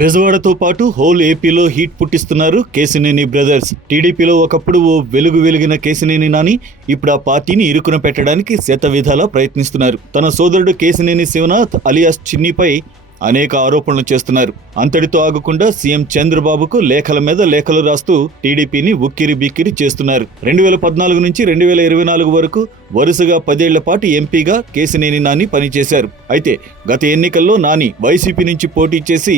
బెజవాడతో పాటు హోల్ ఏపీలో హీట్ పుట్టిస్తున్నారు కేసినేని బ్రదర్స్. టీడీపీలో ఒకప్పుడు ఓ వెలుగు వెలిగిన కేసినేని నాని ఇప్పుడు ఆ పార్టీని ఇరుకున పెట్టడానికి శత విధాలా ప్రయత్నిస్తున్నారు. తన సోదరుడు కేసినేని శివనాథ్ అలియాస్ చిన్నిపై అనేక ఆరోపణలు చేస్తున్నారు. అంతటితో ఆగకుండా సీఎం చంద్రబాబుకు లేఖల మీద లేఖలు రాస్తూ టీడీపీని ఉక్కిరి బిక్కిరి చేస్తున్నారు. రెండు వేల పద్నాలుగు నుంచి రెండు వేల ఇరవై నాలుగు వరకు వరుసగా పదేళ్ళ పాటు ఎంపీగా కేసినేని నాని పనిచేశారు. అయితే గత ఎన్నికల్లో నాని వైసీపీ నుంచి పోటీ చేసి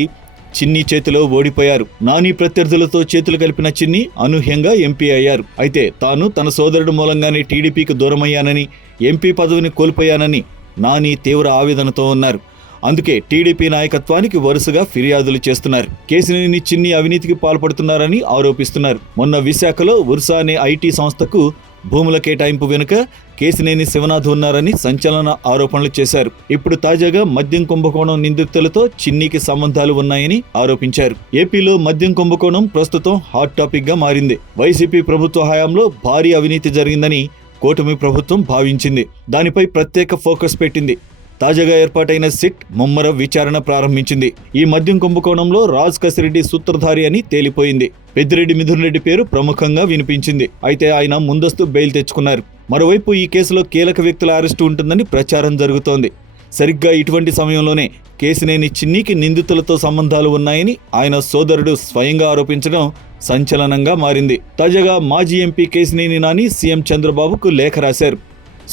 చిన్ని చేతిలో ఓడిపోయారు. నాని ప్రత్యర్థులతో చేతులు కలిపిన చిన్ని అనూహ్యంగా ఎంపీ అయ్యారు. అయితే తాను తన సోదరుడు మూలంగానే టీడీపీకి దూరమయ్యానని ఎంపీ పదవిని కోల్పోయానని నాని తీవ్ర ఆవేదనతో ఉన్నారు. అందుకే టీడీపీ నాయకత్వానికి వరుసగా ఫిర్యాదులు చేస్తున్నారు. కేసినేని చిన్ని అవినీతికి పాల్పడుతున్నారని ఆరోపిస్తున్నారు. మొన్న విశాఖలో ఉర్సా అనే ఐటీ సంస్థకు భూముల కేటాయింపు వెనుక కేసినేని శివనాథ్ ఉన్నారని సంచలన ఆరోపణలు చేశారు. ఇప్పుడు తాజాగా మద్యం కుంభకోణం నిందితులతో చిన్నీకి సంబంధాలు ఉన్నాయని ఆరోపించారు. ఏపీలో మద్యం కుంభకోణం ప్రస్తుతం హాట్ టాపిక్గా మారింది. వైసీపీ ప్రభుత్వ హయాంలో భారీ అవినీతి జరిగిందని కూటమి ప్రభుత్వం భావించింది. దానిపై ప్రత్యేక ఫోకస్ పెట్టింది. తాజాగా ఏర్పాటైన సిట్ ముమ్మర విచారణ ప్రారంభించింది. ఈ మద్యం కుంభకోణంలో రాజ్ కసిరెడ్డి సూత్రధారి అని తేలిపోయింది. పెద్దిరెడ్డి మిథున్ రెడ్డి పేరు ప్రముఖంగా వినిపించింది. అయితే ఆయన ముందస్తు బెయిల్ తెచ్చుకున్నారు. మరోవైపు ఈ కేసులో కీలక వ్యక్తుల అరెస్టు ఉంటుందని ప్రచారం జరుగుతోంది. సరిగ్గా ఇటువంటి సమయంలోనే కేసినేని చిన్నికి నిందితులతో సంబంధాలు ఉన్నాయని ఆయన సోదరుడు స్వయంగా ఆరోపించడం సంచలనంగా మారింది. తాజాగా మాజీ ఎంపీ కేసినేని నాని సీఎం చంద్రబాబుకు లేఖ రాశారు.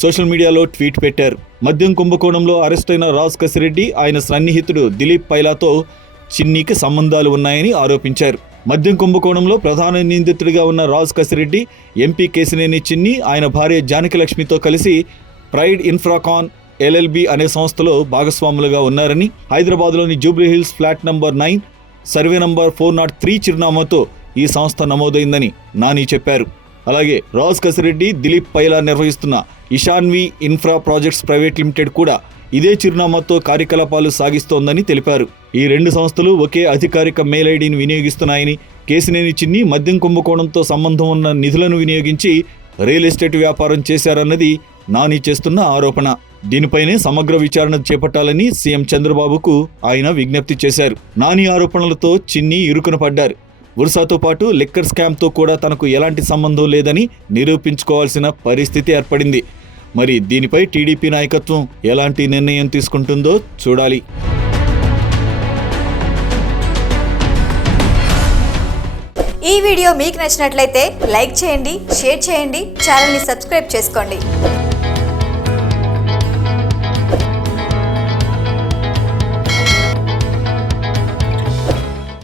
సోషల్ మీడియాలో ట్వీట్ పెట్టారు. మద్యం కుంభకోణంలో అరెస్ట్ అయిన రాజ్ కసిరెడ్డి ఆయన సన్నిహితుడు దిలీప్ పైలాతో చిన్నీకి సంబంధాలు ఉన్నాయని ఆరోపించారు. మద్యం కుంభకోణంలో ప్రధాన నిందితుడిగా ఉన్న రాజ్ కసిరెడ్డి ఎంపీ కేసినేని చిన్ని ఆయన భార్య జానకి లక్ష్మితో కలిసి ప్రైడ్ ఇన్ఫ్రాకాన్ ఎల్ఎల్బి అనే సంస్థలో భాగస్వాములుగా ఉన్నారని హైదరాబాద్లోని Jubilee Hills flat number nine survey number four nought three చిరునామాతో ఈ సంస్థ నమోదైందని నాని చెప్పారు. అలాగే రాజ్ కసిరెడ్డి దిలీప్ పైలా నిర్వహిస్తున్న Ishanvi infra projects private limited కూడా ఇదే చిరునామాతో కార్యకలాపాలు సాగిస్తోందని తెలిపారు. ఈ రెండు సంస్థలు ఒకే అధికారిక మెయిల్ ఐడిని వినియోగిస్తున్నాయని కేసినేని చిన్ని మద్యం కుంభకోణంతో సంబంధం ఉన్న నిధులను వినియోగించి రియల్ ఎస్టేట్ వ్యాపారం చేశారన్నది నాని చేస్తున్న ఆరోపణ. దీనిపైనే సమగ్ర విచారణ చేపట్టాలని సీఎం చంద్రబాబుకు ఆయన విజ్ఞప్తి చేశారు. నాని ఆరోపణలతో చిన్ని ఇరుకున పడ్డారు. ఉర్సాతో పాటు లిక్కర్ స్కామ్తో కూడా తనకు ఎలాంటి సంబంధం లేదని నిరూపించుకోవాల్సిన పరిస్థితి ఏర్పడింది. మరి దీనిపై టీడీపీ నాయకత్వం ఎలాంటి నిర్ణయం తీసుకుంటుందో చూడాలి. ఈ వీడియో మీకు నచ్చినట్లయితే లైక్ చేయండి షేర్ చేయండి ఛానల్ని సబ్స్క్రైబ్ చేసుకోండి.